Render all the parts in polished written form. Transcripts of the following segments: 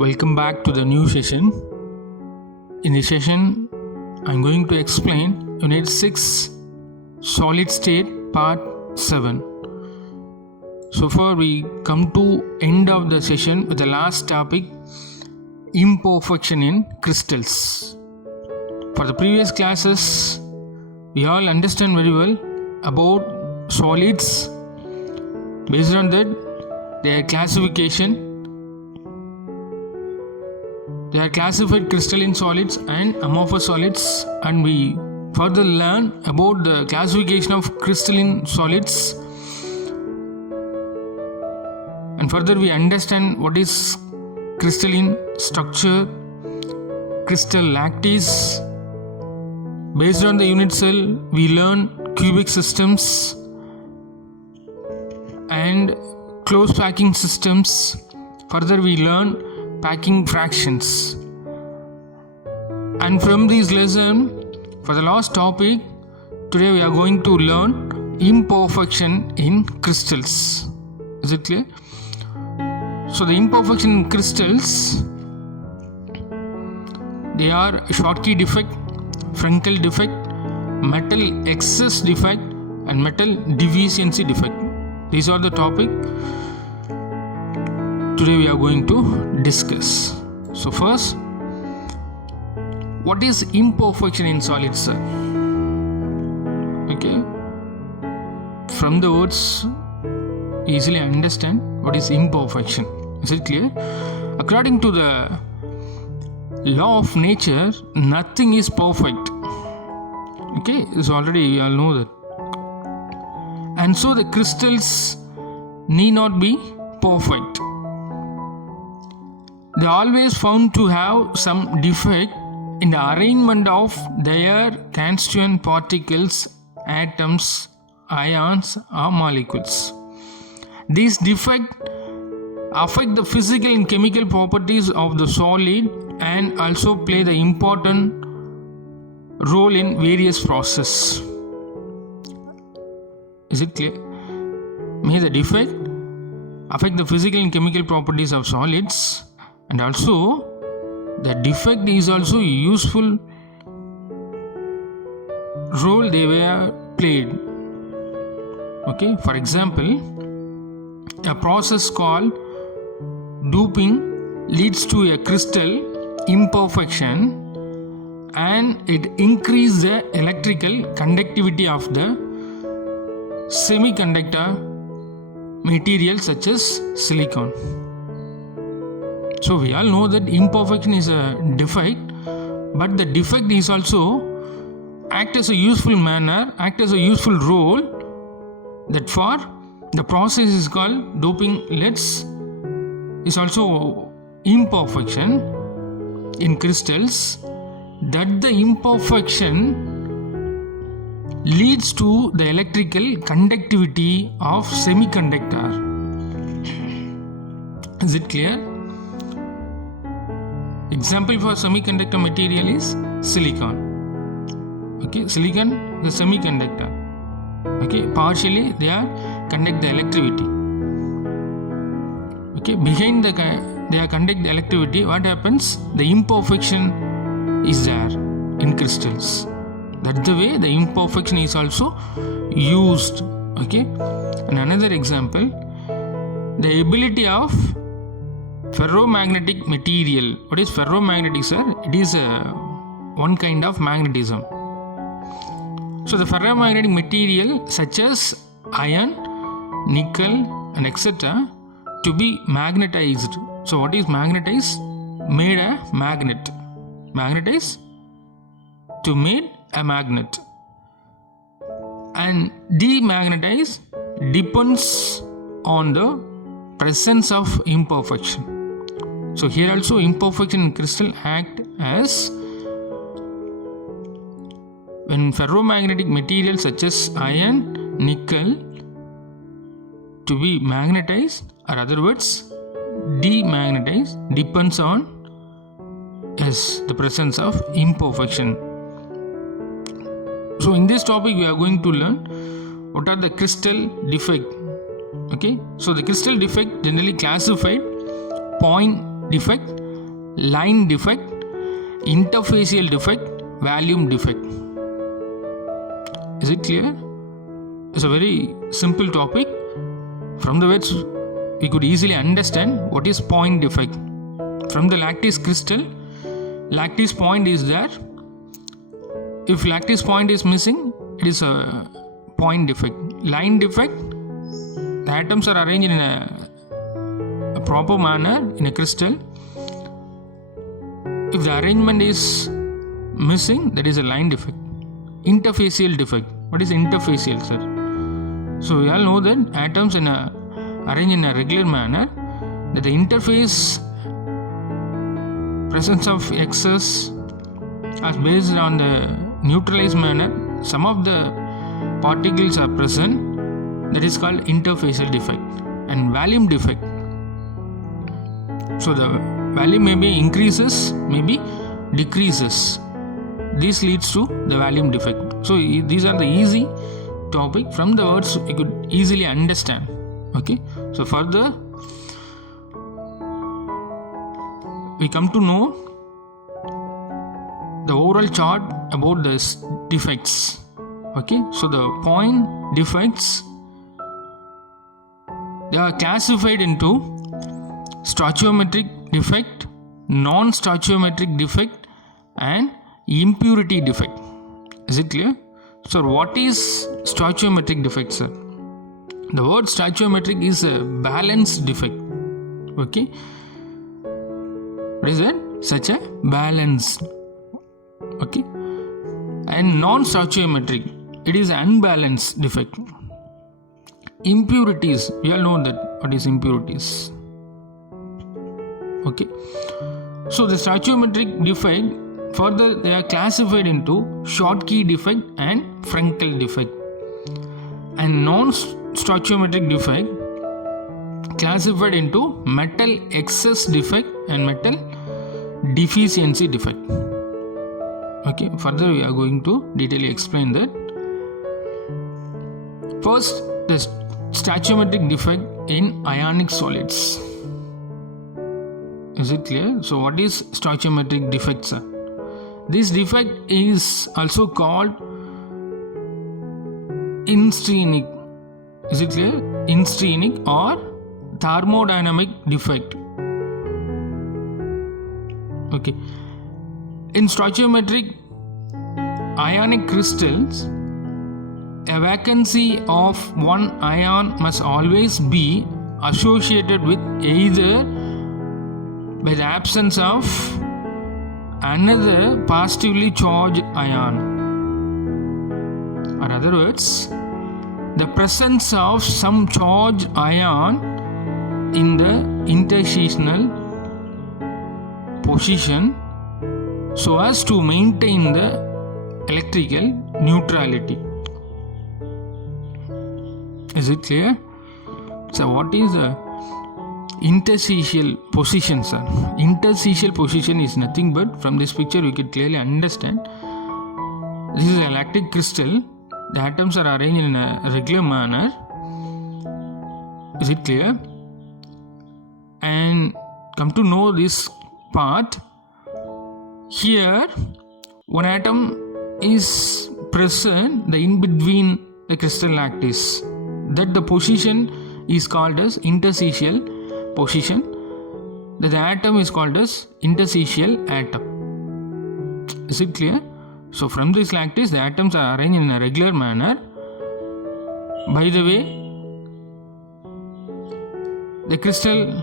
Welcome back to the new session. In this session, I'm going to explain Unit 6 Solid State Part 7. So far we come to end of the session with the last topic, imperfection in crystals. For the previous classes, we all understand very well about solids. Based on that, their classification. They are classified crystalline solids and amorphous solids, and we further learn about the classification of crystalline solids, and further we understand what is crystalline structure, crystal lattice. Based on the unit cell, we learn cubic systems and close packing systems. Further we learn packing fractions. And from this lesson, for the last topic, today we are going to learn imperfection in crystals. Is it clear? So the imperfection in crystals, they are Schottky defect, Frenkel defect, metal excess defect, and metal deficiency defect. These are the topic today we are going to discuss. So first, what is imperfection in solids, sir? Okay, from the words easily understand what is imperfection. Is it clear? According to the law of nature, nothing is perfect. Okay, it's already you all know that. And so the crystals need not be perfect. They are always found to have some defect in the arrangement of their constituent particles, atoms, ions, or molecules. These defects affect the physical and chemical properties of the solid and also play the important role in various processes. Is it clear? May the defect affect the physical and chemical properties of solids, and also the defect is also a useful role they were played. Okay, for example, a process called doping leads to a crystal imperfection, and it increases the electrical conductivity of the semiconductor material such as silicon. So we all know that imperfection is a defect, but the defect is also act as a useful manner, act as a useful role, that for the process is called doping leads is also imperfection in crystals, that the imperfection leads to the electrical conductivity of semiconductor. Is it clear? Example for semiconductor material is silicon. Okay, silicon, the semiconductor. Okay, partially they are conduct the electricity. Okay, behind they are conduct the electricity. What happens? The imperfection is there in crystals. That's the way the imperfection is also used. Okay, and another example, the ability of ferromagnetic material. What is ferromagnetic, sir? It is one kind of magnetism. So the ferromagnetic material such as iron, nickel, and etc. to be magnetized. So what is magnetized? Made a magnet. Magnetized to made a magnet. And demagnetized depends on the presence of imperfection. So here also imperfection in crystal act as when ferromagnetic material such as iron, nickel to be magnetized, or other words demagnetized, depends on the presence of imperfection. So in this topic we are going to learn what are the crystal defect. Okay, so the crystal defect generally classified point defect line defect, interfacial defect, volume defect. Is it clear? It's a very simple topic. From the words, we could easily understand what is point defect. From the lattice crystal, lattice point is there. If lattice point is missing, it is a point defect. Line defect, the atoms are arranged in a proper manner in a crystal. If the arrangement is missing, that is a line defect. Interfacial defect. What is interfacial, sir? So we all know that atoms arranged in a regular manner, that the interface presence of excess as based on the neutralized manner, some of the particles are present, that is called interfacial defect. And volume defect, so the volume maybe increases, maybe decreases. This leads to the volume defect. So these are the easy topic. From the words you could easily understand. Okay, so further we come to know the overall chart about the defects. Okay, so the point defects, they are classified into stoichiometric defect, non-stoichiometric defect, and impurity defect. Is it clear? So what is stoichiometric defect, sir? The word stoichiometric is a balance defect. Okay, what is that? Such a balance. Okay, and non-stoichiometric, it is unbalanced defect. Impurities, we all know that what is impurities. Okay, so the stoichiometric defect, further they are classified into Schottky defect and Frenkel defect. And non-stoichiometric defect classified into metal excess defect and metal deficiency defect. Okay, further we are going to detail explain that. First, the stoichiometric defect in ionic solids. Is it clear? So what is stoichiometric defect, sir? This defect is also called instreinic. Is it clear? Instreinic or thermodynamic defect. Okay. In stoichiometric ionic crystals, a vacancy of one ion must always be associated with either by the absence of another positively charged ion, or other words, the presence of some charged ion in the interstitial position so as to maintain the electrical neutrality. Is it clear? So what is the interstitial position, sir? Interstitial position is nothing but, from this picture you can clearly understand, this is a lactic crystal. The atoms are arranged in a regular manner. Is it clear? And come to know this part. Here one atom is present in between the crystal lattice. That the position is called as interstitial position. That the atom is called as interstitial atom. Is it clear? So from this lattice, the atoms are arranged in a regular manner. By the way, the crystal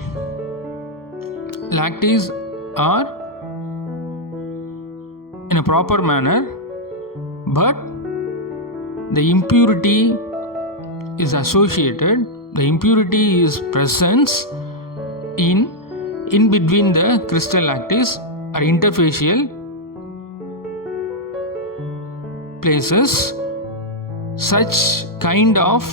lattice are in a proper manner, but the impurity is associated, the impurity is presence in between the crystal lattice or interfacial places. Such kind of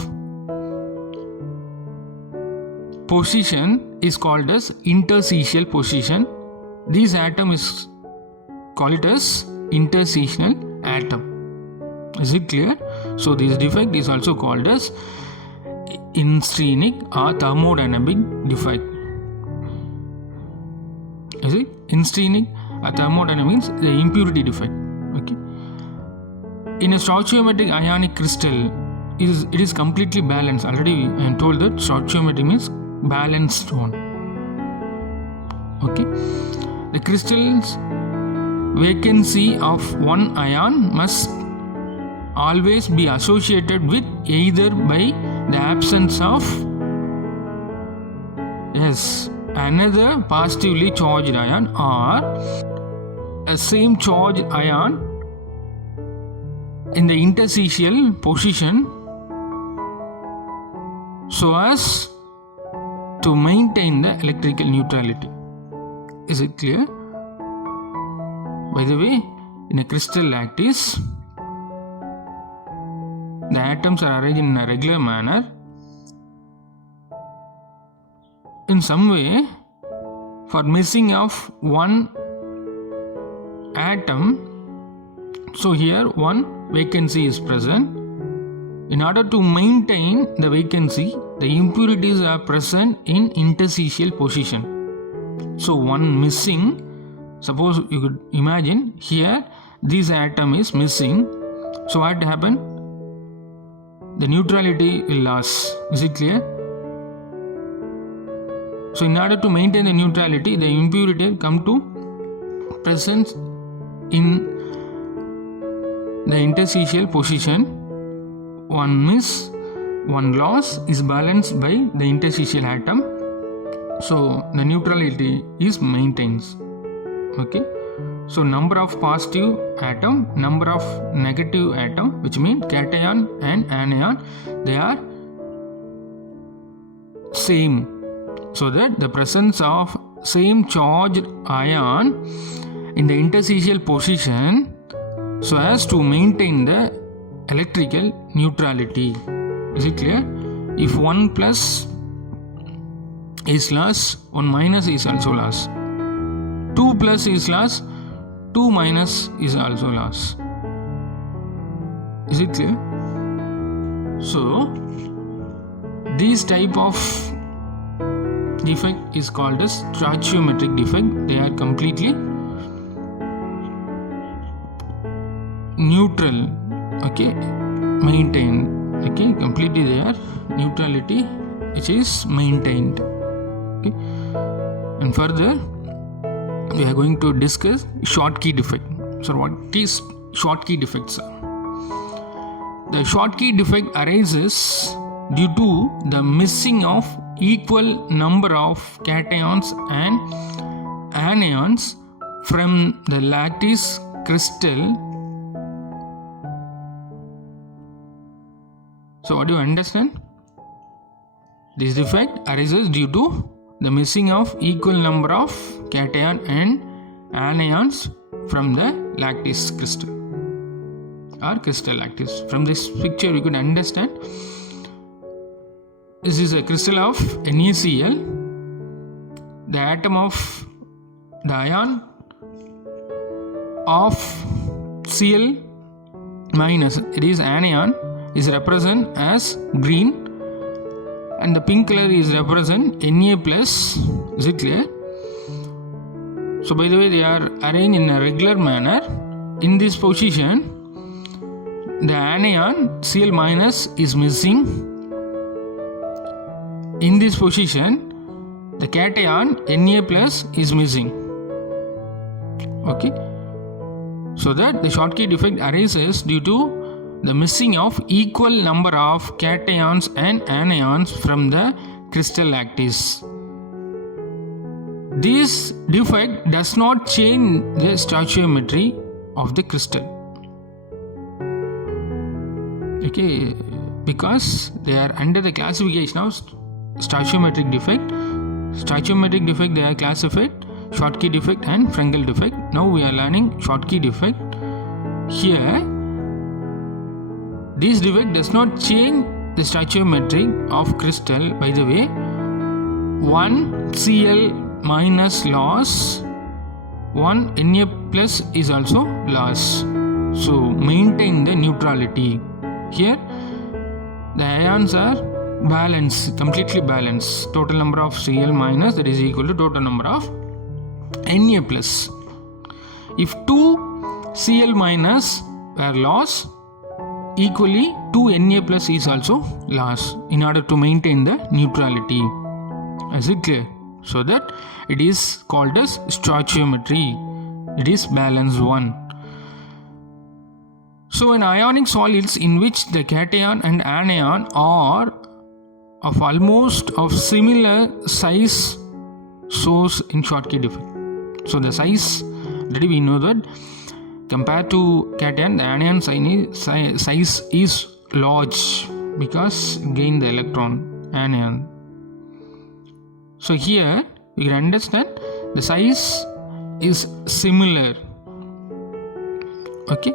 position is called as interstitial position. This atom is called it as interstitial atom. Is it clear? So this defect is also called as instreinic or thermodynamic defect. Is it? Einsteinic thermodynamics, the impurity defect. Okay. In a stoichiometric ionic crystal, it is completely balanced. Already I am told that stoichiometry means balanced one. Okay. The crystal's vacancy of one ion must always be associated with either by the absence of another positively charged ion or a same charged ion in the interstitial position, so as to maintain the electrical neutrality. Is it clear? By the way, in a crystal lattice, the atoms are arranged in a regular manner. In some way, for missing of one atom, so here one vacancy is present. In order to maintain the vacancy, the impurities are present in interstitial position. So one missing, suppose you could imagine here this atom is missing. So what happened? The neutrality will lose. Is it clear? So in order to maintain the neutrality, the impurity come to presence in the interstitial position. One miss, one loss is balanced by the interstitial atom. So the neutrality is maintained. Okay. So number of positive atom, number of negative atom, which means cation and anion, they are same. So that the presence of same charged ion in the interstitial position, so as to maintain the electrical neutrality. Is it clear? If 1 plus is lost, 1 minus is also lost. 2 plus is lost, 2 minus is also lost. Is it clear? So this type of defect is called as stoichiometric defect. They are completely neutral. Okay, maintained. Okay, completely their neutrality which is maintained. Okay, and further we are going to discuss Schottky defect. So what is Schottky defects? The Schottky defect arises due to the missing of equal number of cations and anions from the lattice crystal. So what do you understand? This defect arises due to the missing of equal number of cation and anions from the lattice crystal or crystal lattice. From this picture we could understand this is a crystal of NaCl. The atom of the ion of Cl minus, it is anion, is represented as green, and the pink color is represent Na plus. Is it clear? So by the way, they are arranged in a regular manner. In this position, the anion Cl minus is missing. In this position, the cation Na plus is missing. Okay, so that the Schottky defect arises due to the missing of equal number of cations and anions from the crystal lattice. This defect does not change the stoichiometry of the crystal. Okay, because they are under the classification of stoichiometric defect. Stoichiometric defect they are classified Schottky defect and Frenkel defect. Now we are learning Schottky defect. Here this defect does not change the stoichiometry of crystal. By the way, 1 Cl minus loss, 1 Na plus is also loss. So maintain the neutrality. Here the ions are balanced, completely balanced. Total number of Cl minus, that is equal to total number of Na plus. If 2 Cl minus were lost, equally 2 Na plus is also lost in order to maintain the neutrality. Is it clear? So that it is called as stoichiometry. It is balance 1. So in ionic solids in which the cation and anion are of almost of similar size shows in Schottky defect. So the size, already we know that compared to cation, the anion size is large because gain the electron anion. So here we can understand the size is similar. Okay.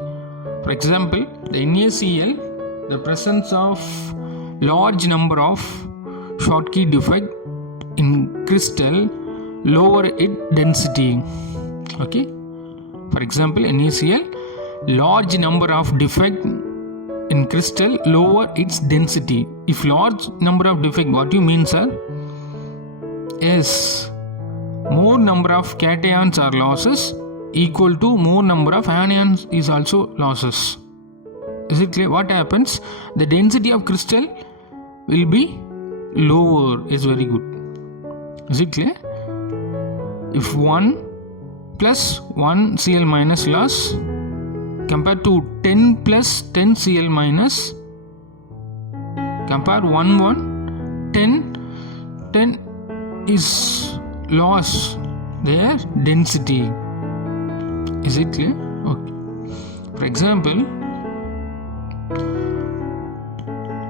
For example, the NaCl, the presence of large number of Schottky defect in crystal lower its density. Okay. For example, NaCl, large number of defect in crystal lower its density. If large number of defect, what you mean, sir? Yes, more number of cations or losses equal to more number of anions is also losses. Is it clear? What happens? The density of crystal will be lower. Is very good. Is it clear? If 1 plus 1 Cl minus loss compared to 10 plus 10 Cl minus, compare 1 10 is loss their density. Is it clear? Okay. For example,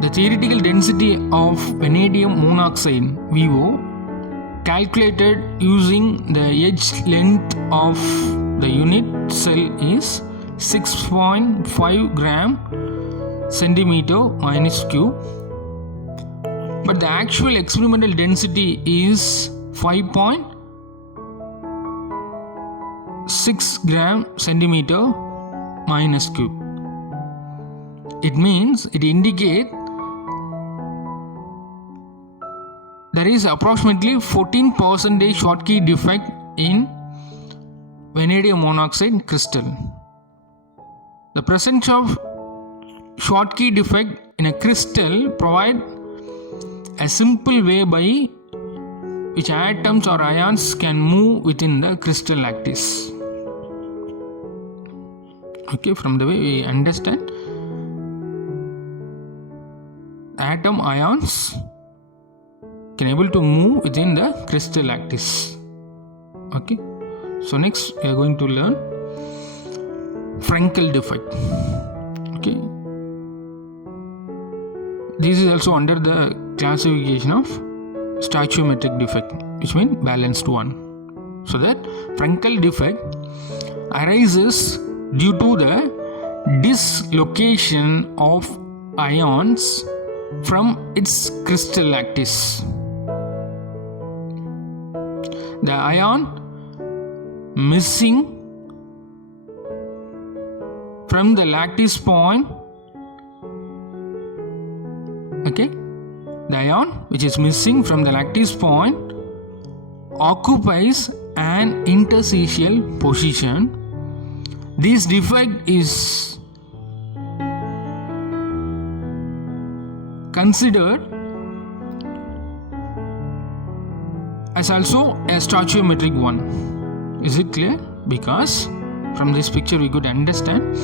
the theoretical density of vanadium monoxide VO calculated using the edge length of the unit cell is 6.5 gram centimeter minus cube, but the actual experimental density is 5.6 gram centimeter minus cube. It means it indicates there is approximately 14% Schottky defect in vanadium monoxide crystal. The presence of Schottky defect in a crystal provide a simple way by which atoms or ions can move within the crystal lattice. Okay, from the way we understand, atom ions can able to move within the crystal lattice. Okay, so next we are going to learn Frenkel defect. Okay, this is also under the classification of stoichiometric defect, which means balanced one. So that Frenkel defect arises due to the dislocation of ions from its crystal lattice. The ion missing from the lattice point, okay, the ion which is missing from the lattice point occupies an interstitial position. This defect is considered as also a stoichiometric one. Is it clear? Because from this picture we could understand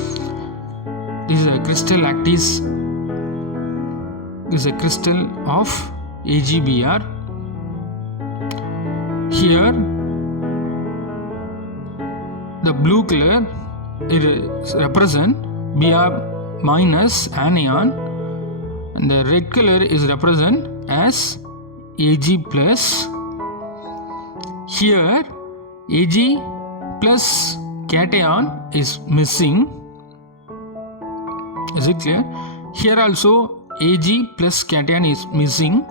this is a crystal lattice. This is a crystal of AgBr. Here the blue color it represent Br minus anion, and the red color is represent as Ag plus. Here Ag plus cation is missing. Is it clear? Here also Ag plus cation is missing.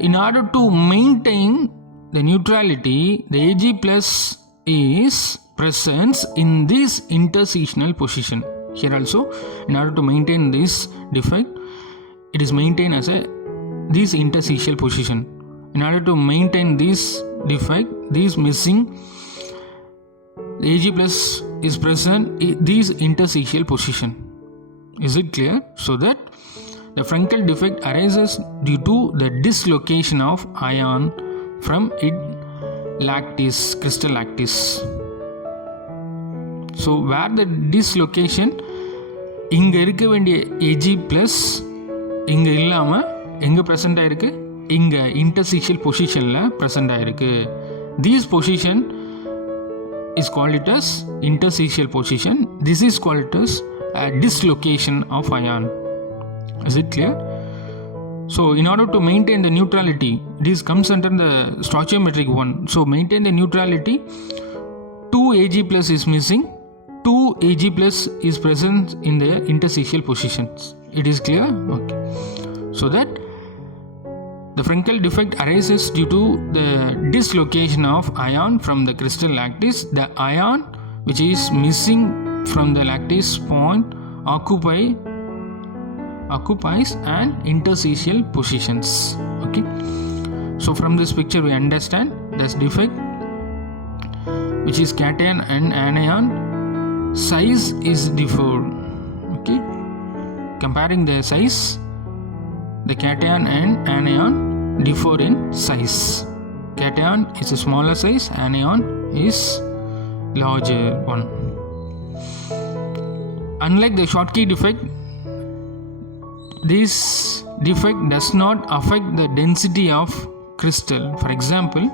In order to maintain the neutrality, the Ag plus is present in this interstitial position. Here also, in order to maintain this defect, it is maintained as this interstitial position. In order to maintain this defect, these missing, the Ag plus is present in these interstitial position. Is it clear? So that the Frankel defect arises due to the dislocation of ion from its lattice, crystal lattice. So where the dislocation, இங்க இருக்க வேண்டிய Ag plus இங்க இல்லாம எங்க present ஆயிருக்கு, இங்க interstitial positionல present ஆயிருக்கு. This position is called it as interstitial position. This is called it as a dislocation of ion. Is it clear? So in order to maintain the neutrality, this comes under the stoichiometric one. So maintain the neutrality, 2 Ag plus is missing, 2 Ag plus is present in the interstitial positions. It is clear? Okay. So that the Frankel defect arises due to the dislocation of ion from the crystal lattice. The ion which is missing from the lattice point occupies an interstitial positions. Okay. So from this picture we understand this defect, which is cation and anion, size is different. Okay. Comparing the size, the cation and anion differ in size. Cation is a smaller size, anion is larger one. Unlike the Schottky defect, this defect does not affect the density of crystal. For example,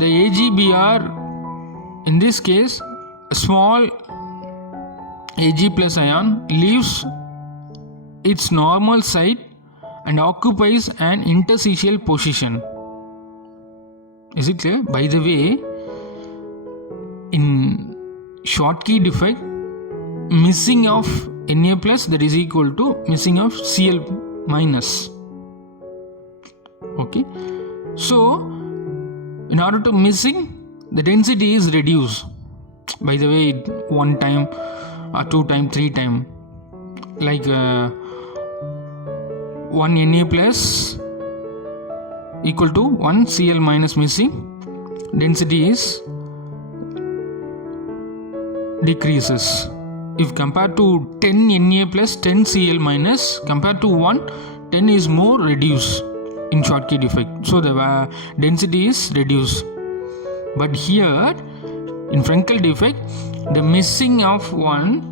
the AgBr, in this case, a small Ag plus ion leaves its normal site and occupies an interstitial position. Is it clear? By the way, in Schottky defect, missing of Na plus, that is equal to missing of Cl minus. Okay. So in order to missing, the density is reduced. By the way, 1 time or 2 time, 3 time, like 1 Na plus equal to 1 Cl minus missing, density is decreases. If compared to 10 Na plus 10 Cl minus, compared to 1, 10 is more reduced in Schottky defect. So the density is reduced. But here in Frankel defect, the missing of 1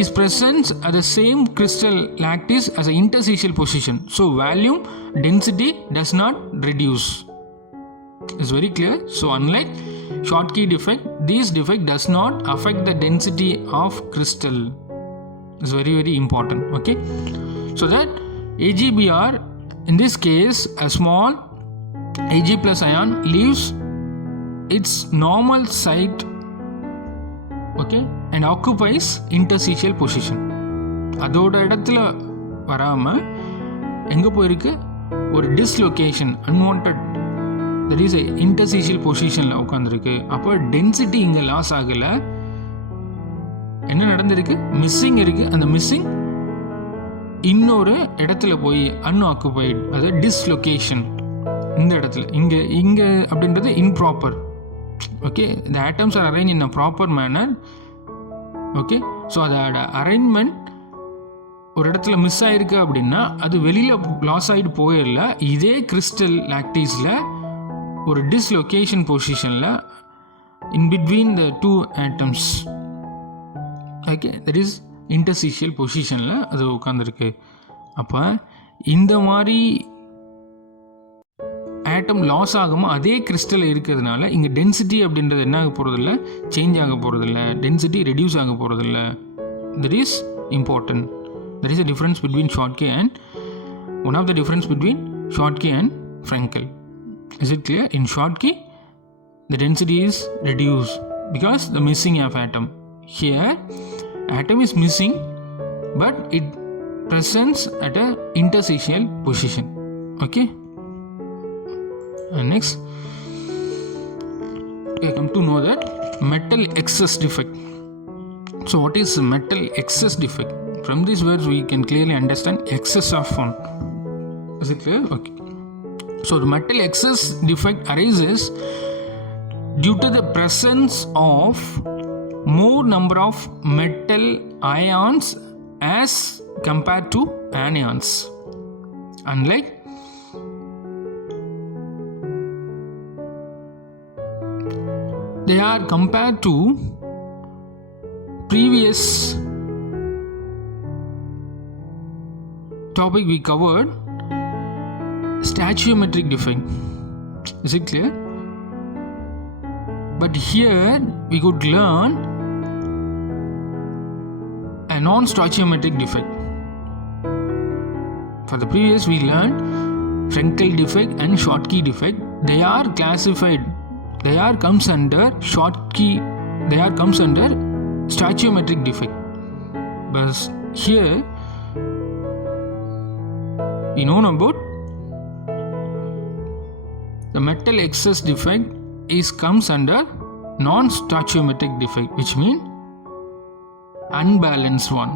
is present at the same crystal lattice as an interstitial position. So volume density does not reduce. It's very clear. So unlike Schottky defect, this defect does not affect the density of crystal. It's very, very important. Okay. So that AgBr, in this case, a small Ag plus ion leaves its normal site, okay, and occupies interstitial position. அதோட இடத்துல வராம எங்க போயிருக்கு, ஒரு dislocation, unwanted, that is interstitial பொசிஷன்ல உட்காந்துருக்கு. அப்போ density இங்க லாஸ் ஆகல. என்ன நடந்திருக்கு, மிஸ்ஸிங் இருக்கு. அந்த மிஸ்ஸிங் இன்னொரு இடத்துல போய் அன்ஆக்குபைடு, அது டிஸ்லொகேஷன். இந்த இடத்துல இங்க இங்க அப்படின்றது improper. Okay, the atoms are arranged in a proper manner. Okay, so அதோட அரேஞ்ச்மெண்ட் ஒரு இடத்துல மிஸ் ஆயிருக்கு அப்படின்னா அது வெளியில் லாஸ் ஆகிட்டு போயிடல. இதே கிறிஸ்டல் லாக்டிஸில் ஒரு டிஸ்லொகேஷன் பொசிஷனில் in between the 2 atoms, okay, that is interstitial பொசிஷனில் அது உட்காந்துருக்கு. அப்போ இந்த மாதிரி ஆட்டம் லாஸ் ஆகாமல் அதே கிறிஸ்டல் இருக்கிறதுனால இங்கே டென்சிட்டி அப்படின்றது என்ன ஆக போகிறதில்ல, சேஞ்ச் ஆக போகிறதில்ல, டென்சிட்டி ரெடியூஸ் ஆக போகிறதில்ல. That is important. There is a difference between Schottky and one of the difference between Schottky and Frankel. Is it clear? In Schottky, the density is reduced because the missing of atom. Here, atom is missing, but it presents at a interstitial position. Okay. And next, we come to know that metal excess defect. So, what is metal excess defect? From these words we can clearly understand excess of one. Is it clear? Okay. So the metal excess defect arises due to the presence of more number of metal ions as compared to anions. Unlike they are compared to previous topic we covered, stoichiometric defect. Is it clear? But here we could learn a non-stoichiometric defect. For the previous we learned Frenkel defect and Schottky defect. They are classified. They are comes under Schottky. They are comes under stoichiometric defect. But here we know about the metal excess defect comes under non-stoichiometric defect, which means unbalanced one.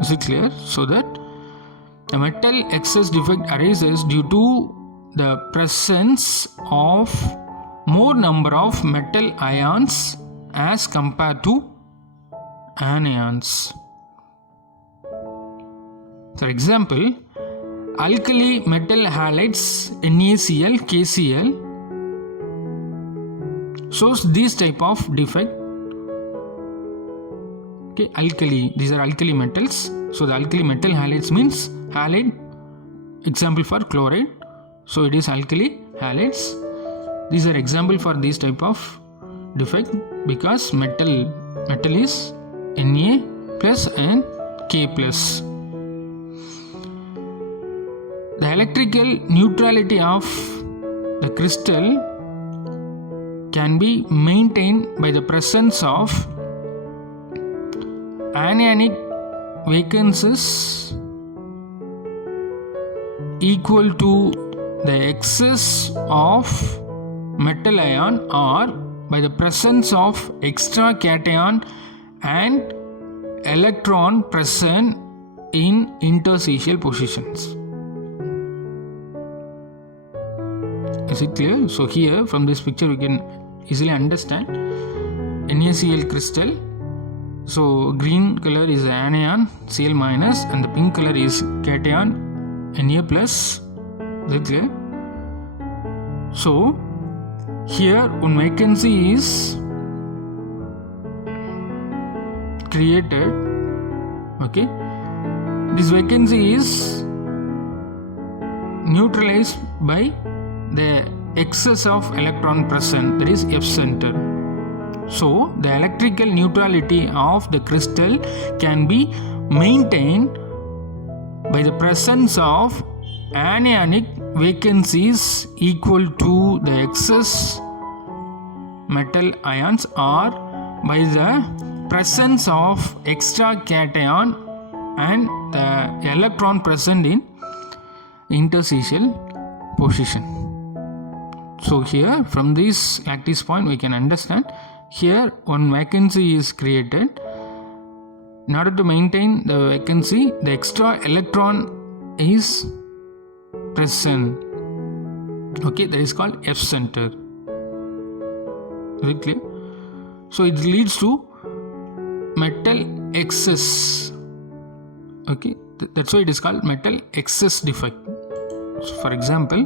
Is it clear? So that the metal excess defect arises due to the presence of more number of metal ions as compared to anions. For example, alkali metal halides NaCl, KCl shows this type of defect. Okay, alkali, these are alkali metals. So the alkali metal halides means halide, example for chloride. So it is alkali halides. These are example for this type of defect because metal is Na plus and K plus. The electrical neutrality of the crystal can be maintained by the presence of anionic vacancies equal to the excess of metal ion or by the presence of extra cation and electron present in interstitial positions. Is it clear? So here from this picture we can easily understand NaCl crystal. So green color is anion Cl minus and the pink color is cation Na plus. Is it clear? So here one vacancy is created. Okay, this vacancy is neutralized by the excess of electron present, that is F center. So the electrical neutrality of the crystal can be maintained by the presence of anionic vacancies equal to the excess metal ions or by the presence of extra cation and the electron present in interstitial position. So here from this lattice point we can understand here one vacancy is created. In order to maintain the vacancy, the extra electron is present. Okay, that is called F center. Is it clear? So it leads to metal excess. Okay, that's why it is called metal excess defect. So for example,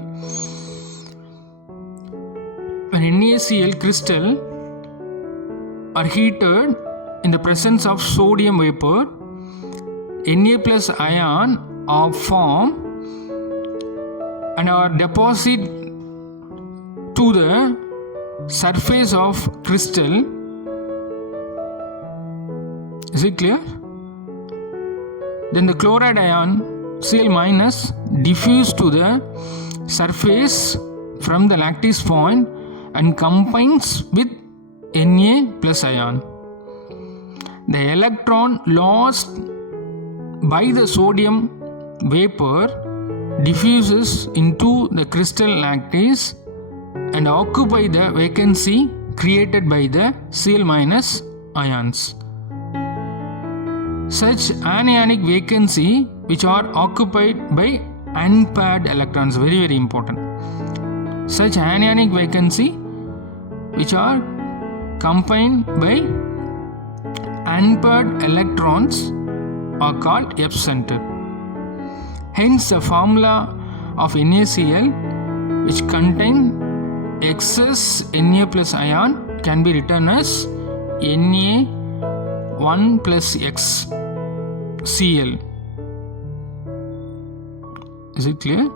when NaCl crystal are heated in the presence of sodium vapor, Na plus ion are formed and are deposited to the surface of crystal. Is it clear? Then the chloride ion Cl minus diffuse to the surface from the lattice point and combines with Na plus ion. The electron lost by the sodium vapor diffuses into the crystal lattice and occupy the vacancy created by the Cl minus ions. Such anionic vacancy which are occupied by unpaired electrons, very important. such anionic vacancy which are combined by unpaired electrons are called F-center. Hence, the formula of NaCl, which contain excess Na plus ion, can be written as Na1 plus X Cl. Is it clear?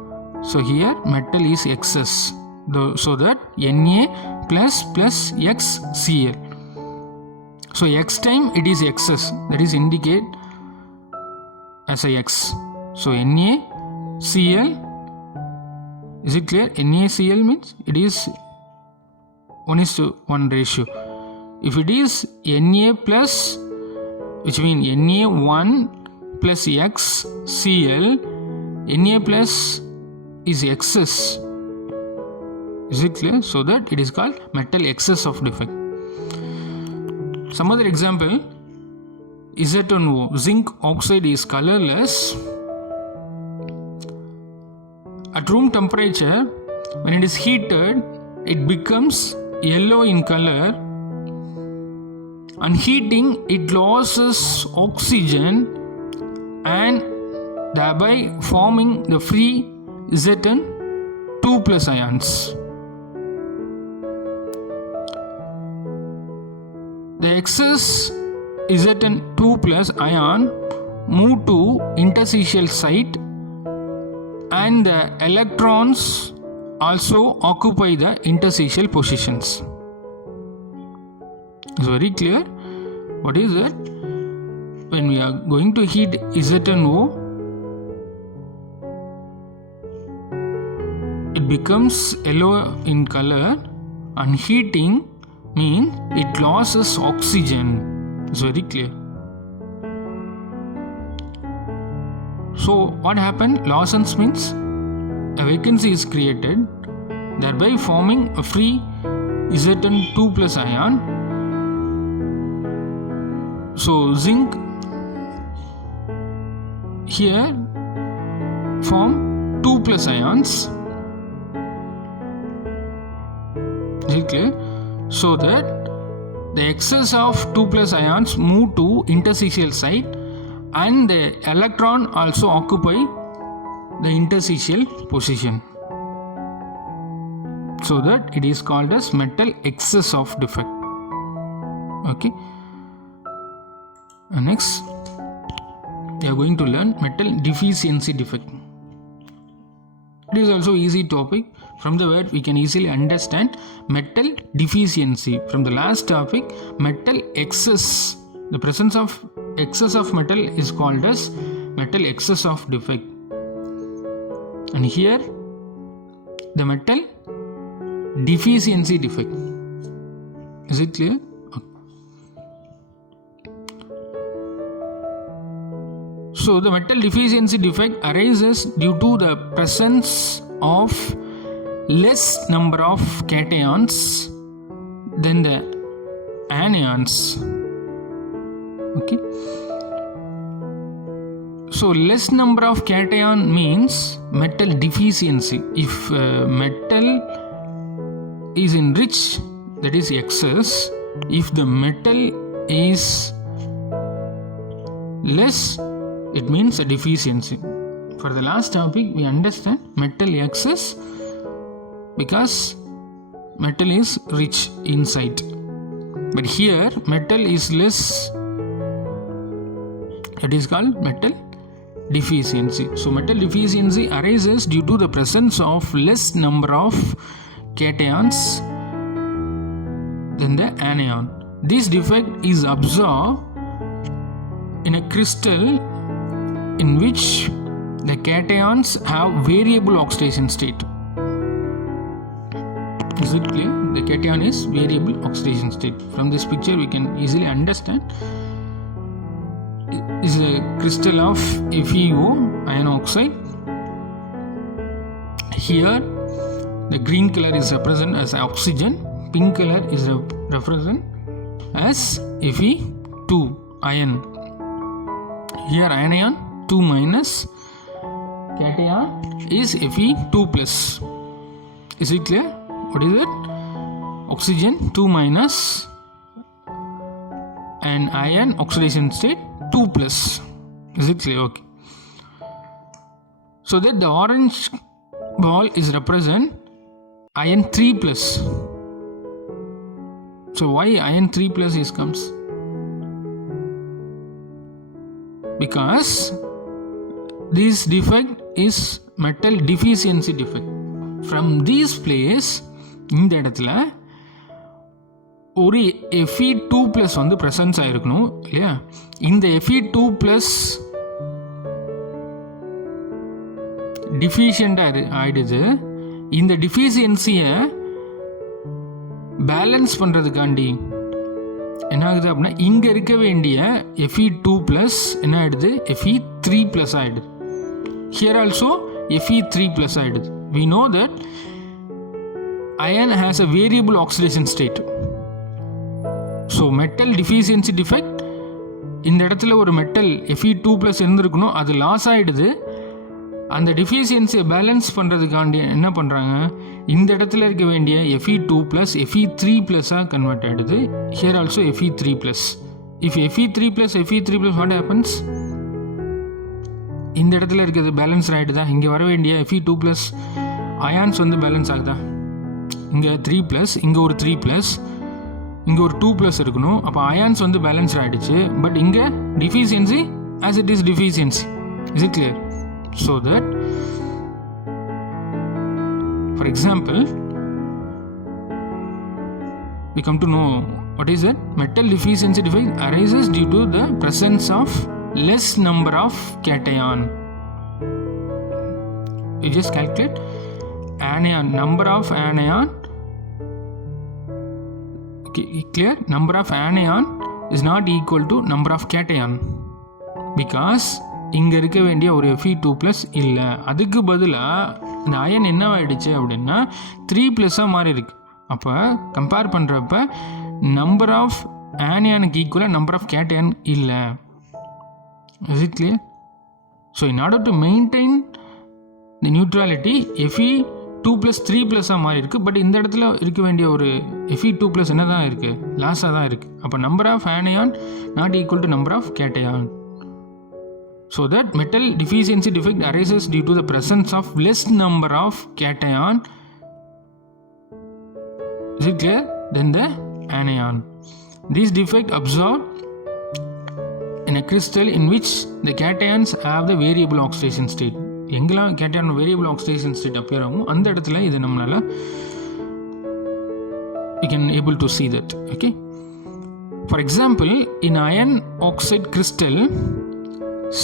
So here metal is excess, so that Na plus X Cl. So X time it is excess, that is indicate as a X. So NaCl, is it clear? NaCl means it is 1:1 ratio. If it is Na plus, which means Na1 plus X Cl, Na plus is excess. Is it clear? So that it is called metal excess of defect. Some other example, Z1O, zinc oxide is colorless. At room temperature, when it is heated, it becomes yellow in color. On heating, it loses oxygen and thereby forming the free Zn2 plus ions. The excess Zn2 plus ion move to interstitial site, and the electrons also occupy the interstitial positions. It's very clear. What is that? When we are going to heat Z1O, it becomes yellow in color. On heating means it loses oxygen. It's very clear. So what happened? Lozenge means a vacancy is created, thereby forming a free Zn2 plus ion. So zinc here form 2 plus ions. Is it clear? So that the excess of 2 plus ions move to interstitial site, and the electron also occupy the interstitial position. So that it is called as metal excess of defect. Okay. And next, we are going to learn metal deficiency defect. It is also easy topic. From the word we can easily understand metal deficiency. From the last topic, metal excess. The presence of excess of metal is called as metal excess of defect. And here the metal deficiency defect. Is it clear? So the metal deficiency defect arises due to the presence of less number of cations than the anions. Okay. So less number of cation means metal deficiency. If metal is enriched, that is excess. If the metal is less, it means a deficiency. For the last topic, we understand metal excess because metal is rich inside. But here metal is less, it is called metal deficiency. So metal deficiency arises due to the presence of less number of cations than the anion. This defect is observed in a crystal in which the cations have variable oxidation state. Is it clear? The cation is variable oxidation state. From this picture we can easily understand. It is a crystal of FeO iron oxide. Here the green color is represented as oxygen, pink color is represented as Fe2 iron. Here anion 2 minus, cation is Fe2 plus. Is it clear? What is it? Oxygen 2 minus and iron oxidation state 2 plus. Is it clear? Okay. So that the orange ball is represent iron 3 plus. So why iron 3 plus is comes? Because this defect is metal deficiency defect. From this place இந்த இடத்துல ஒரு Fe2 plus வந்து presence ஆகிருக்கணும் இல்லையா. இந்த Fe2 plus டிஃபிஷியண்டாக ஆகிடுது. இந்த டிஃபிஷியன்சியை balance பண்ணுறதுக்காண்டி என்ன ஆகுது அப்படின்னா இங்கே இருக்க வேண்டிய Fe2 ப்ளஸ் என்ன ஆகிடுது, Fe3 ப்ளஸ் ஆகிடுது. ஹியர் ஆல்சோ Fe3 ப்ளஸ் ஆகிடுது. We know that iron has a variable oxidation state. So metal deficiency defect, இந்த இடத்துல ஒரு மெட்டல் Fe2 ப்ளஸ் இருந்திருக்கணும், அது லாஸ் ஆகிடுது. அந்த டிஃபிஷியன்சியை பேலன்ஸ் பண்ணுறதுக்காண்டி என்ன பண்ணுறாங்க, இந்த இடத்துல இருக்க வேண்டிய Fe2 ப்ளஸ் Fe3 ப்ளஸ்ஸாக கன்வெர்ட் ஆகிடுது. Here also Fe3 plus. If Fe3 plus what happens, இந்த இடத்துல இருக்கிறது பேலன்ஸ் ஆகிடுதா, இங்கே வர வேண்டிய Fe2 ப்ளஸ் அயான்ஸ் வந்து பேலன்ஸ் ஆகுதா. இங்கே 3 ப்ளஸ், இங்கே ஒரு 3 ப்ளஸ், இங்கே ஒரு 2 ப்ளஸ் இருக்கணும். அப்போ அயான்ஸ் வந்து பேலன்ஸ் ஆகிடுச்சு. பட் இங்கே deficiency as it is deficiency. Is it clear? So that for example we come to know what is that metal deficiency defect arises due to the presence of less number of cation. You just calculate anion, number of anion. Okay, clear? Number of anion is not equal to number of cation because இங்கே இருக்க வேண்டிய ஒரு Fe2 plus இல்லை. அதுக்கு பதிலாக இந்த iron என்ன ஆகிடுச்சு அப்படின்னா 3 ப்ளஸ்ஸாக மாறி இருக்கு. அப்போ கம்பேர் பண்ணுறப்ப நம்பர் ஆஃப் ஆனியானுக்கு ஈக்குவலாக நம்பர் ஆஃப் கேட்டயான் இல்லை. Is it clear? So in order to maintain the neutrality Fe2 plus 3 ப்ளஸ்ஸாக மாறி இருக்குது. பட் இந்த இடத்துல இருக்க வேண்டிய ஒரு Fe2 ப்ளஸ் என்ன தான் இருக்குது, லாஸாக தான் இருக்குது. அப்போ number of anion not equal to number of cation. So that metal deficiency defect arises due to the presence of less number of cation. Is it clear? Then the anion. This defect observed in a crystal in which the cations have the variable oxidation state. எங்கெல்லாம் cation variable oxidation state appear ஆகும் அந்த இடத்துல இது நம்மளால we can able to see that. Okay. For example, in iron oxide crystal,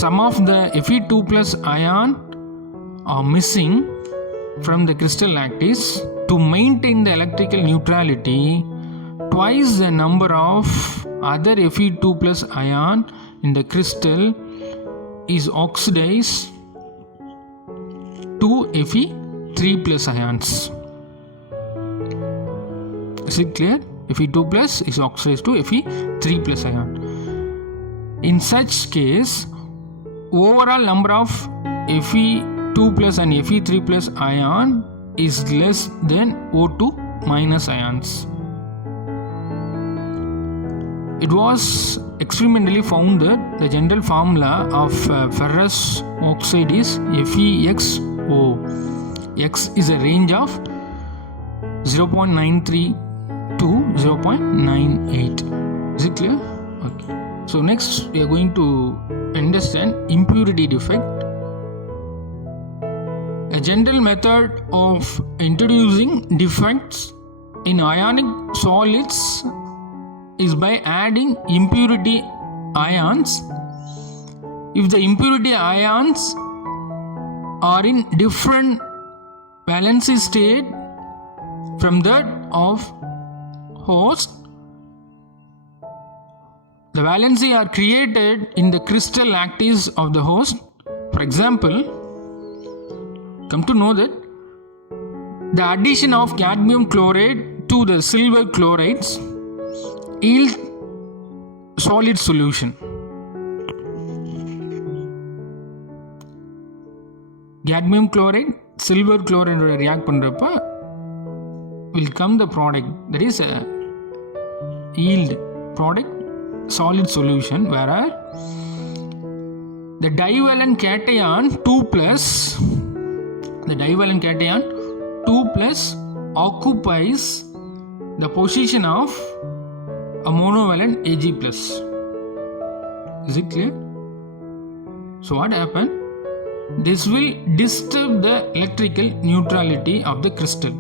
some of the Fe2 plus ion are missing from the crystal lattice. To maintain the electrical neutrality, twice the number of other Fe2 plus ion in the crystal is oxidized to Fe3 plus ions. Is it clear? Fe2 plus is oxidized to Fe3 plus ion. In such case, overall number of Fe2 plus and Fe3 plus ion is less than O2 minus ions. It was experimentally found that the general formula of ferrous oxide is FeXO. X is a range of 0.93 to 0.98. Is it clear? Okay. So next we are going to understand impurity defect. A general method of introducing defects in ionic solids is by adding impurity ions. If the impurity ions are in different valency state from that of host, the valency are created in the crystal lattice of the host. For example, come to know that the addition of cadmium chloride to the silver chlorides yield solid solution. Cadmium chloride silver chloride react பண்றப்ப will come the product, that is a yield product solid solution, where the divalent cation 2 plus occupies the position of a monovalent Ag plus. Is it clear? So what happened? This will disturb the electrical neutrality of the crystal.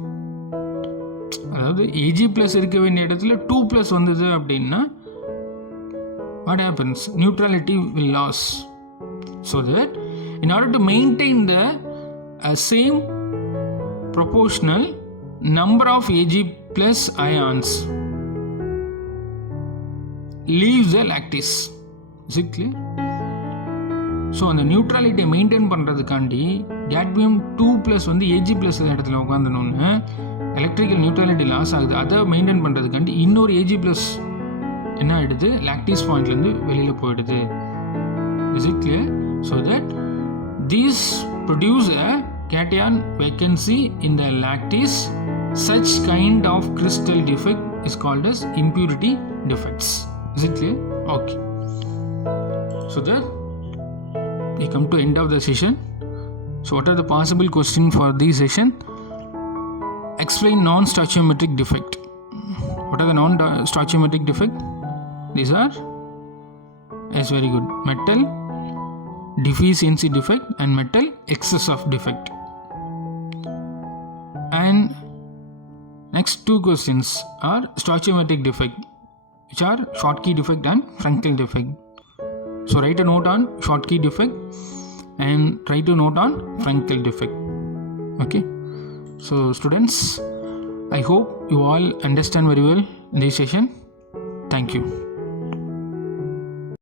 அதாவது Ag plus இருக்க வேண்டிய இடத்துல 2 plus வந்தது அப்படின்னா what happens? Neutrality will lose. So that in order to maintain the same proportional number of Ag plus ions, leaves the lattice. Is it clear? So அந்த நியூட்ராலிட்டியை maintain பண்ணுறதுக்காண்டி cadmium 2 plus வந்து Ag plus இடத்துல உட்காந்துனோன்னு electrical neutrality loss ஆகுது. அதை maintain பண்ணுறதுக்காண்டி இன்னொரு Ag plus என்ன ஆகிடுது, lactis பாயிண்ட்லேருந்து வெளியில் போயிடுது. Is it clear? So that these produce a cation vacancy in the lattice. Such kind of crystal defect is called as impurity defects. Is it clear? Okay. So that we come to end of the session. So what are the possible questions for this session? Explain non-stoichiometric defect. What are the non-stoichiometric defect? These are, yes, very good, metal deficiency defect and metal excess of defect. And next two questions are stoichiometric defect, which are Schottky defect and Frenkel defect. So write a note on Schottky defect and try to note on Frenkel defect. Okay. So students, I hope you all understand very well this session. Thank you.